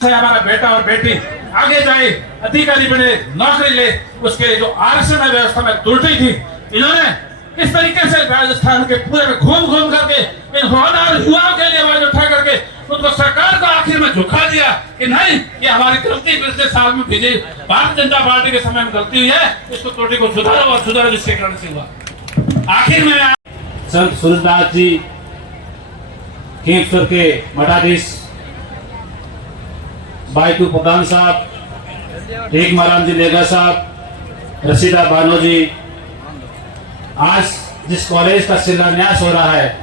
है हमारा बेटा और बेटी आगे जाए, अधिकारी बने, नौकरी ले, उसके लिए जो आरक्षण व्यवस्था में त्रुटि थी, इन्होंने किस तरीके से राजस्थान के पूरे में घूम घूम करके इन होनहार युवाओं के लिए आवाज उठा करके उनको सरकार को आखिर में झुका दिया कि नहीं, ये हमारी गलती, पिछले साल में बीजेपी भारतीय जनता पार्टी के समय में गलती हुई है, इसको त्रुटि को सुधारो और सुधारो जिसके कारण से हुआ। आखिर में संत सूरदास जी खेमसर के मठाधीश बाईटू प्रधान साहब, एक महाराम जी लेगा साहब, रशीदा बानो जी, आज जिस कॉलेज का शिलान्यास हो रहा है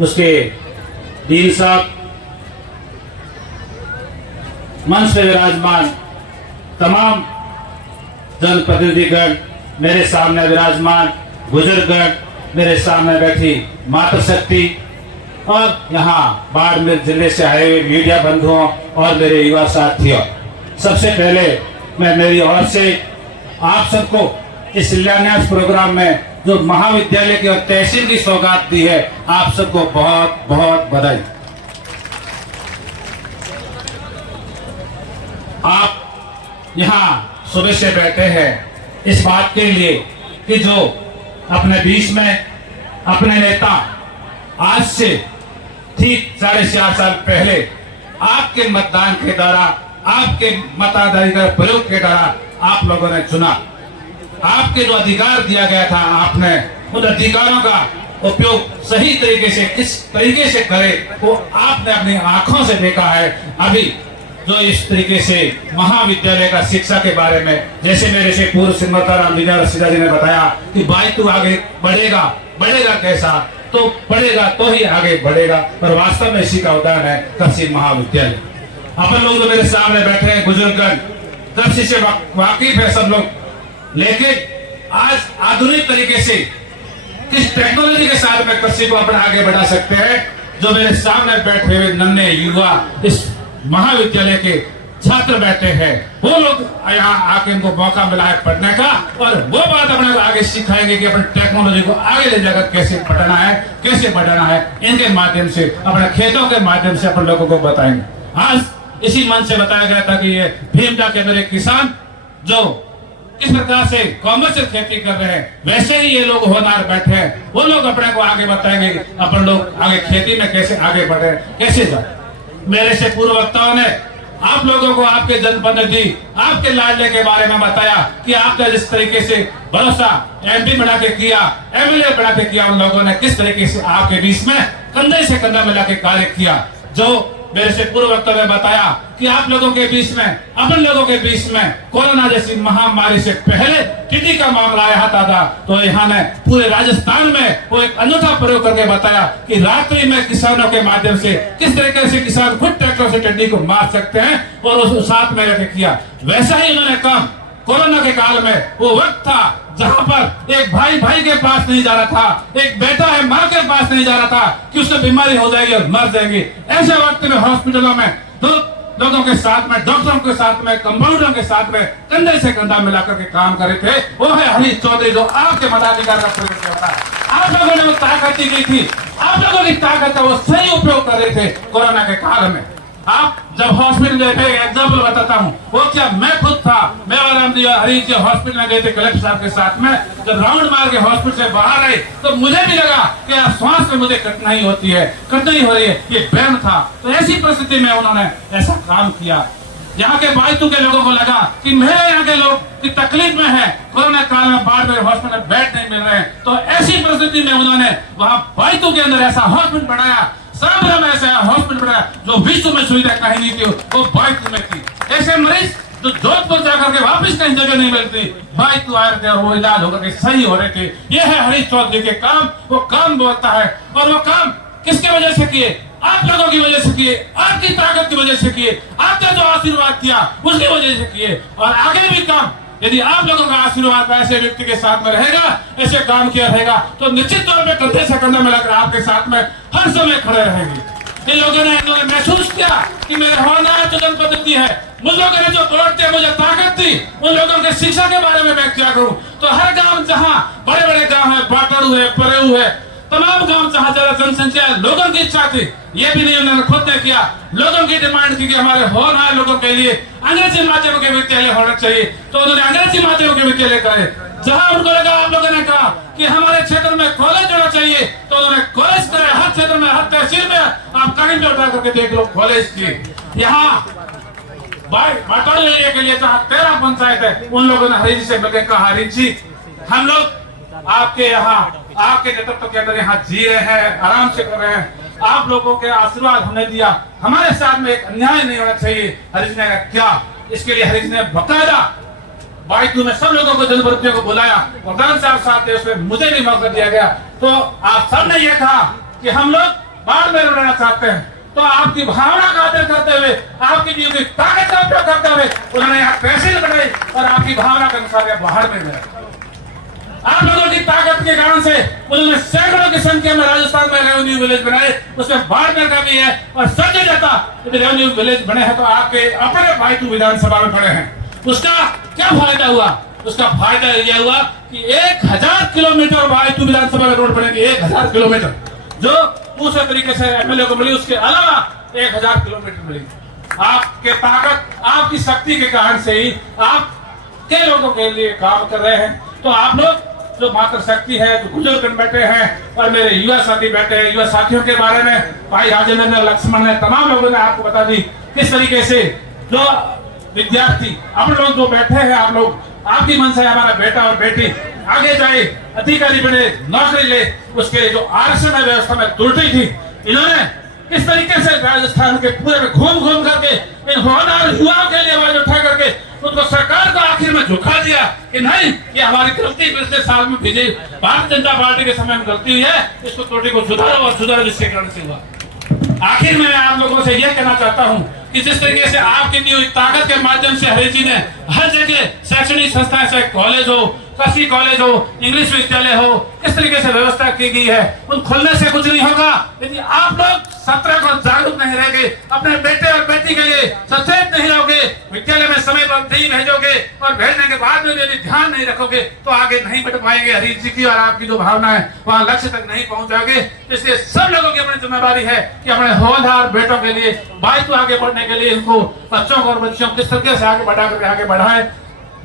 उसके डीन साहब, मंच पे विराजमान तमाम जनप्रतिनिधिगण, मेरे सामने विराजमान बुजुर्गगण, मेरे सामने बैठी मातृशक्ति और यहाँ बाड़मेर जिले से आए हुए मीडिया बंधुओं और मेरे युवा साथियों, सबसे पहले मैं मेरी ओर से आप सबको इस शिलान्यास प्रोग्राम में जो महाविद्यालय की और तहसील की सौगात दी है, आप सबको बहुत बहुत बधाई। आप यहाँ सुबह से बैठे हैं इस बात के लिए कि जो अपने बीच में अपने नेता आज से ठीक 4.5 साल पहले आपके मतदान के द्वारा, आपके मताधिकार प्रयोग के द्वारा आप लोगों ने चुना, आपके जो अधिकार दिया गया था, आपने उन अधिकारों का उपयोग सही तरीके से किस तरीके से करे वो आपने अपनी आंखों से देखा है। अभी जो इस तरीके से महाविद्यालय का शिक्षा के बारे में, जैसे मेरे से पूर्व श्रीमती विजय रशीदा जी ने बताया कि भाई तू आगे बढ़ेगा, बढ़ेगा कैसा, तो पढ़ेगा तो ही आगे बढ़ेगा, पर वास्तव में इसी का उदाहरण है कृषि महाविद्यालय। अपन लोग जो मेरे सामने बैठे हैं बुजुर्गगण, कृषि से वाकिफ है सब लोग, लेकिन आज आधुनिक तरीके से किस टेक्नोलॉजी के साथ में कृषि को अपना आगे बढ़ा सकते हैं। जो मेरे सामने बैठे हुए नन्हे युवा इस महाविद्यालय के छात्र बैठे हैं, वो लोग यहाँ आके इनको मौका मिला है पढ़ने का और वो बात अपने को आगे सिखाएंगे कि अपने टेक्नोलॉजी को आगे ले जाकर कैसे बढ़ाना है, कैसे बढ़ाना है, इनके माध्यम से, अपने खेतों के माध्यम से अपन लोगों को बताएंगे। आज इसी मंच से बताया गया था कि ये भीमडा के अंदर एक किसान जो किस प्रकार से कॉमर्शियल खेती कर रहे हैं, वैसे ही ये लोग होनहार बैठे हैं, वो लोग अपने को आगे बताएंगे अपन लोग आगे खेती में कैसे आगे बढ़े, कैसे जाए। मेरे से पूर्व वक्ताओं ने आप लोगों को आपके जनप्रतिनिधि, आपके लाडले के बारे में बताया कि आपने जिस तरीके से भरोसा एमपी बना के किया, एमएलए बना के किया, उन लोगों ने किस तरीके से आपके बीच में कंधे से कंधा मिला के कार्य किया। जो मेरे से पूर्व वक्ता ने बताया कि आप लोगों के बीच में, अपन लोगों के बीच में कोरोना जैसी महामारी से पहले टिड्डी का मामला आया था, तो यहाँ ने पूरे राजस्थान में वो एक अनूठा प्रयोग करके बताया कि रात्रि में किसानों के माध्यम से किस तरीके से किसान खुद ट्रैक्टर से टिड्डी को मार सकते हैं और उस साथ में रख किया। वैसा ही उन्होंने काम कोरोना के काल में, वो वक्त था जहां पर एक भाई भाई के पास नहीं जा रहा था, एक बेटा है मां के पास नहीं जा रहा था कि उसको बीमारी हो जाएगी और मर जाएंगे। ऐसे वक्त में हॉस्पिटलों में दो लोगों के साथ में, डॉक्टरों के साथ में, कंपाउंडरों के साथ में कंधे से कंधा मिलाकर के काम कर रहे थे, वो है हरीश चौधरी जो आपके मताधिकार का प्रयोग करता है। आप लोगों ने वो ताकत दी गई थी, आप लोगों की ताकत का वो सही उपयोग कर रहे थे कोरोना के काल में। आप जब हॉस्पिटल गए थे, एग्जाम्पल बताता हूँ, वो क्या मैं खुद था, मैं और हरीश जी हॉस्पिटल में गए थे कलेक्टर साहब के साथ में। जब राउंड मार के हॉस्पिटल से बाहर आए तो मुझे भी लगा कि श्वास में मुझे कठिनाई होती है, कठिनाई हो रही है, ये बैम था। तो ऐसी परिस्थिति में उन्होंने ऐसा काम किया। यहाँ के बायतू के लोगों को लगा कि मेरे यहाँ के लोग की तकलीफ में है, कोरोना काल में बाढ़ में हॉस्पिटल में बेड नहीं मिल रहे हैं, तो ऐसी परिस्थिति में उन्होंने वहाँ बायतू के अंदर ऐसा हॉस्पिटल बनाया, सामने में ऐसा हॉस्पिटल बनाया जो विश्व में सुविधा कहीं नहीं थी, वो बायतू में थी। ऐसे मरीज जो जोधपुर जाकर के वापस कहीं जगह नहीं मिलती, बायतू आए थे और वो इलाज होकर के सही हो रहे थे। ये है हरीश चौधरी के काम, वो काम बोलता है और वो काम किसके वजह से किए? आप लोगों की वजह से किए, आपकी ताकत की वजह से किए, आपका जो आशीर्वाद किया उसकी वजह से किए। और आगे भी काम, यदि आप लोगों का आशीर्वाद ऐसे व्यक्ति के साथ में रहेगा, ऐसे काम किया रहेगा, तो निश्चित तौर पे कंधे से कंधा मिलाकर आपके साथ में हर समय खड़े रहेंगे। इन लोगों ने महसूस किया कि मेरे होनहार जो जनप्रतिनिधि है, मुझ लोगों ने जो वोट दिया, मुझे ताकत दी, उन लोगों के शिक्षा के बारे में मैं क्या करूं। तो हर गांव, जहां बड़े बड़े गांव है, बाटड़ू है, परेऊ है, तमाम गांव जहां ज्यादा जनसंख्या है, लोगों की इच्छा थी, ये भी नहीं उन्होंने खुद ने किया, लोगों की डिमांड की कि हमारे होनहार लोगों के लिए अंग्रेजी माध्यम के विद्यालय होना चाहिए, तो उन्होंने अंग्रेजी माध्यम के विद्यालय करे। जहां उनको लगा, आप लोगों ने कहा कि हमारे क्षेत्र में कॉलेज होना चाहिए, तो उन्होंने कॉलेज करे। हर क्षेत्र में, हर तहसील में आप कहीं भी उठा करके देख लो कॉलेज की। यहाँ बाटोल एरिया के लिए जहाँ 13 पंचायत है, उन लोगों ने हरीश जी से मिलकर कहा, हरीश जी हम लोग आपके यहाँ, आपके नेतृत्व के अंदर यहाँ जी रहे हैं, आराम से कर रहे हैं, आप लोगों के आशीर्वाद हमने दिया, हमारे साथ में एक अन्याय नहीं होना चाहिए। हरीश ने क्या, इसके लिए हरीश ने बकायदा बाइटू में सब लोगों को, जनप्रतिनिधियों को बुलाया, प्रधान साहब थे, उसमें मुझे भी मौका दिया गया। तो आप सबने ये कहा कि हम लोग बाढ़ में रहना चाहते हैं, तो आपकी भावना का आदर करते हुए, आपकी दी हुई ताकत का उपयोग करते हुए उन्होंने यहाँ तहसील बनाई और आपकी भावना के अनुसार बाहर में गए। आप लोगों की ताकत के कारण से उन्होंने सैकड़ों की संख्या में राजस्थान में रेवेन्यू विलेज बनाए, उसमें बाड़मेर का भी है, और सच जाता रेवेन्यू विलेज बने हैं तो आपके अपने बाइटू विधानसभा में पड़े हैं। उसका क्या फायदा हुआ? उसका फायदा यह हुआ कि 1000 किलोमीटर बाइटू विधानसभा में रोड बनेगी, 1000 किलोमीटर, जो दूसरे तरीके से एमएलए को मिली, उसके अलावा 1000 किलोमीटर मिली। आपके ताकत, आपकी शक्ति के कारण से ही आप के लोगों के लिए काम कर रहे हैं। तो आप लोग जो मात्र शक्ति है, जो बुजुर्ग बैठे हैं और मेरे युवा साथी बैठे हैं, युवा साथियों के बारे में भाई राजेंद्र ने, लक्ष्मण ने, तमाम लोगों ने आपको बता दी किस तरीके से जो विद्यार्थी आप लोग जो बैठे हैं, आप लोग, आपकी मंशा है हमारा बेटा और बेटी आगे जाए, अधिकारी बने, नौकरी ले, उसके लिए जो आरक्षण व्यवस्था में त्रुटि थी, इन्होंने किस तरीके से राजस्थान के पूरे में घूम घूम करके इन होनहार युवाओं के लिए आवाज उठा करके उनको सरकार को आखिर में झुका दिया कि नहीं, ये हमारी गलती, पिछले साल में बीजेपी भारतीय जनता पार्टी के समय में गलती हुई है, इसको त्रुटि को सुधारो और सुधारो जिसके कारण से हुआ। आखिर में मैं आप लोगों से यह कहना चाहता हूँ कि जिस तरीके से आपकी दी हुई ताकत के माध्यम से हरीश जी ने हर जगह शैक्षणिक संस्थाएं, चाहे कॉलेज हो, कृषि कॉलेज हो, इंग्लिश विद्यालय हो, किस तरीके से व्यवस्था की गई है, उन खुलने से कुछ नहीं होगा यदि आप लोग सत्र को जागरूक नहीं रहेंगे, अपने बेटे और बेटी के लिए सचेत नहीं रहोगे, विद्यालय में समय पर नहीं भेजोगे और भेजने के बाद में यदि ध्यान नहीं रखोगे तो आगे नहीं बढ़ पाएंगे। हरीश जी की और आपकी जो भावना है वहाँ लक्ष्य तक नहीं पहुंच जाओगे। इसलिए सब लोगों की अपनी जिम्मेदारी है कि अपने होनहार बेटों के लिए, बाइक आगे बढ़ने के लिए, इनको बच्चों को और बच्चियों को किस तरीके से आगे बढ़ा करके आगे बढ़ाए,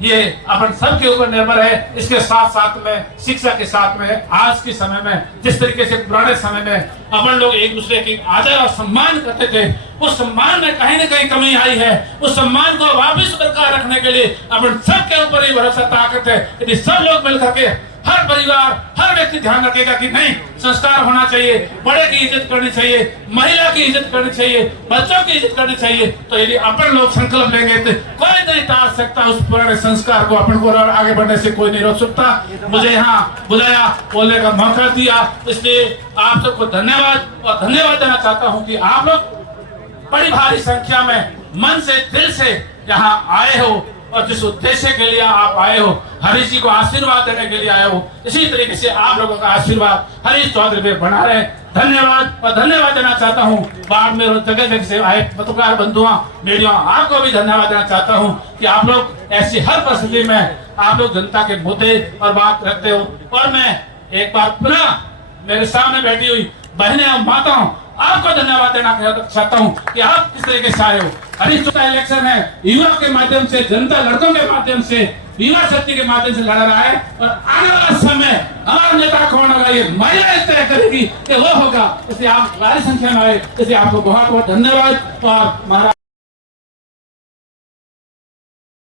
ये अपन सबके ऊपर निर्भर है। इसके साथ साथ में शिक्षा के साथ में आज के समय में जिस तरीके से पुराने समय में अपन लोग एक दूसरे की आदर और सम्मान करते थे, उस सम्मान में कहीं न कहीं कमी आई है। उस सम्मान को वापस बरकरार रखने के लिए अपन सबके ऊपर ही भरोसा ताकत है। यदि सब लोग मिलकर के, हर परिवार, हर व्यक्ति ध्यान रखेगा कि नहीं, संस्कार होना चाहिए, बड़े की इज्जत करनी चाहिए, महिला की इज्जत करनी चाहिए, बच्चों की इज्जत करनी चाहिए, तो यदि अपन लोग संकल्प लेंगे तो कोई नहीं टाल सकता उस पुराने संस्कार को। अपन को आगे बढ़ने से कोई नहीं रोक सकता। मुझे यहाँ बुलाया, बोलने का मौका दिया, इसलिए आप सबको धन्यवाद और धन्यवाद देना चाहता हूँ कि आप लोग बड़ी भारी संख्या में मन से, दिल से यहाँ आए हो और जिस उद्देश्य के लिए आप आए हो, हरीश जी को आशीर्वाद देने के लिए आए हो, इसी तरीके से आप लोगों का आशीर्वाद हरीश चौधरी पे बना रहे। धन्यवाद और धन्यवाद देना चाहता हूँ बाद में जगह जगह से आए पत्रकार बंधुओं, मीडिया, आपको भी धन्यवाद देना चाहता हूँ कि आप लोग ऐसी हर परिस्थिति में आप लोग जनता के मुद्दे और बात रखते हो। और मैं एक बार पुनः मेरे सामने बैठी हुई बहनें और माताओं, आपको धन्यवाद देना चाहता हूँ कि आप किस तरीके से आए हो। हरीश चौथा इलेक्शन है, युवा के माध्यम से, जनता लड़कों के माध्यम से, युवा शक्ति के माध्यम से लड़ रहा है और आने वाला समय हमारा नेता कौन होगा ये महिला इस तरह करेगी कि वो होगा। इसलिए आप भारी संख्या में आए, इसलिए आपको बहुत बहुत धन्यवाद। और महाराज